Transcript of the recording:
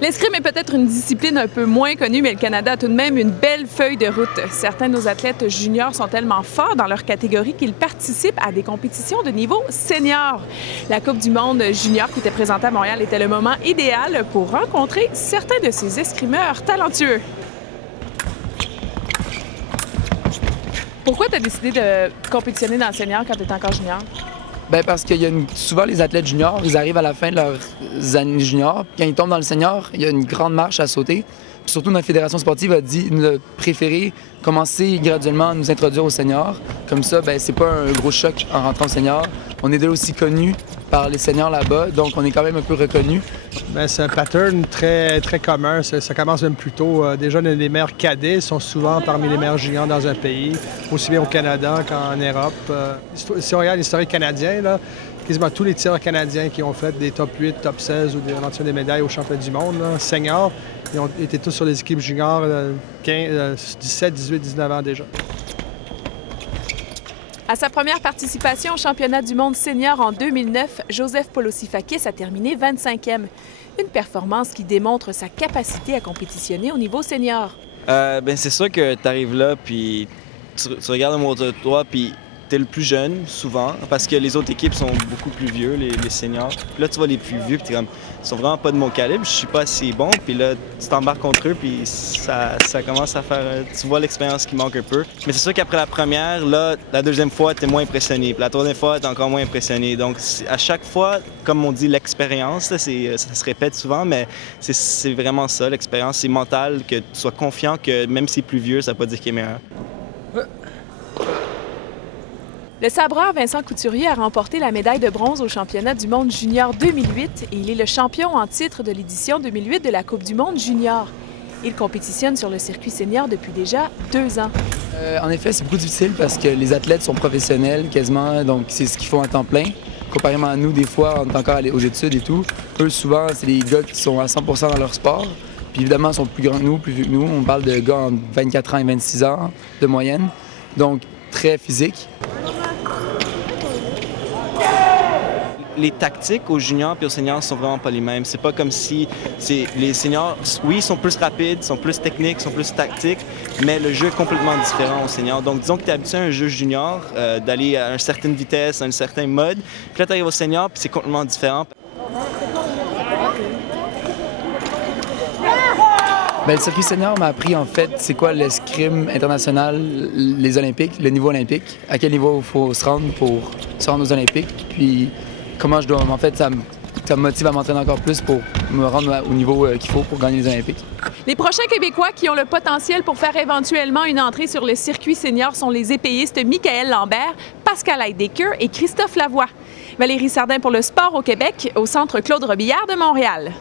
L'escrime est peut-être une discipline un peu moins connue, mais le Canada a tout de même une belle feuille de route. Certains de nos athlètes juniors sont tellement forts dans leur catégorie qu'ils participent à des compétitions de niveau senior. La Coupe du monde junior qui était présentée à Montréal était le moment idéal pour rencontrer certains de ces escrimeurs talentueux. Pourquoi tu as décidé de compétitionner dans le senior quand tu étais encore junior? Bien, parce que souvent, les athlètes juniors, ils arrivent à la fin de leurs années juniors. Quand ils tombent dans le senior, il y a une grande marche à sauter. Puis surtout, notre fédération sportive a dit nous a préféré commencer graduellement à nous introduire au senior. Comme ça, bien, c'est pas un gros choc en rentrant au senior. On est déjà aussi connus par les seniors là-bas, donc on est quand même un peu reconnus. C'est un pattern très commun. Ça commence même plus tôt. Déjà, les meilleurs cadets sont souvent parmi les meilleurs juniors dans un pays, aussi bien au Canada qu'en Europe. Si on regarde l'historique canadien, là, quasiment tous les tireurs canadiens qui ont fait des top 8, top 16 ou des médailles aux championnats du monde, là, seniors, ils ont été tous sur les équipes juniors 17, 18, 19 ans déjà. À sa première participation au championnat du monde senior en 2009, Joseph Polosifakis a terminé 25e. Une performance qui démontre sa capacité à compétitionner au niveau senior. C'est sûr que tu arrives là, puis tu regardes autour de toi, puis tu es le plus jeune, souvent, parce que les autres équipes sont beaucoup plus vieux, les seniors. Puis là, tu vois les plus vieux, puis tu es comme, ils sont vraiment pas de mon calibre, je suis pas assez bon, puis là, tu t'embarques contre eux, puis ça commence à faire... Tu vois l'expérience qui manque un peu. Mais c'est sûr qu'après la première, là, la deuxième fois, tu es moins impressionné, puis la troisième fois, tu es encore moins impressionné. Donc, à chaque fois, comme on dit, l'expérience, ça se répète souvent, mais c'est vraiment ça, l'expérience, c'est mental, que tu sois confiant que même si c'est plus vieux, ça ne veut pas dire qu'il est meilleur. Le sabreur Vincent Couturier a remporté la médaille de bronze au championnat du monde junior 2008 et il est le champion en titre de l'édition 2008 de la Coupe du monde junior. Il compétitionne sur le circuit senior depuis déjà 2 ans. En effet, c'est beaucoup difficile parce que les athlètes sont professionnels quasiment, donc c'est ce qu'ils font à temps plein. Comparément à nous, des fois, on est encore allés aux études et tout. Eux, souvent, c'est des gars qui sont à 100% dans leur sport. Puis évidemment, ils sont plus grands que nous, plus vieux que nous. On parle de gars entre 24 ans et 26 ans de moyenne. Donc, très physique. Les tactiques aux juniors et aux seniors sont vraiment pas les mêmes. C'est pas comme si les seniors, oui, ils sont plus rapides, sont plus techniques, sont plus tactiques, mais le jeu est complètement différent aux seniors. Donc, disons que tu es habitué à un jeu junior, d'aller à une certaine vitesse, à un certain mode. Puis là, tu arrives au senior, puis c'est complètement différent. Bien, le circuit senior m'a appris, en fait, c'est quoi l'escrime international, les Olympiques, le niveau olympique, à quel niveau il faut se rendre pour se rendre aux Olympiques, puis comment je dois... En fait, ça me motive à m'entraîner encore plus pour me rendre au niveau qu'il faut pour gagner les Olympiques. Les prochains Québécois qui ont le potentiel pour faire éventuellement une entrée sur le circuit senior sont les épéistes Michael Lambert, Pascal Heidecker et Christophe Lavoie. Valérie Sardin pour le sport au Québec, au Centre Claude Robillard de Montréal.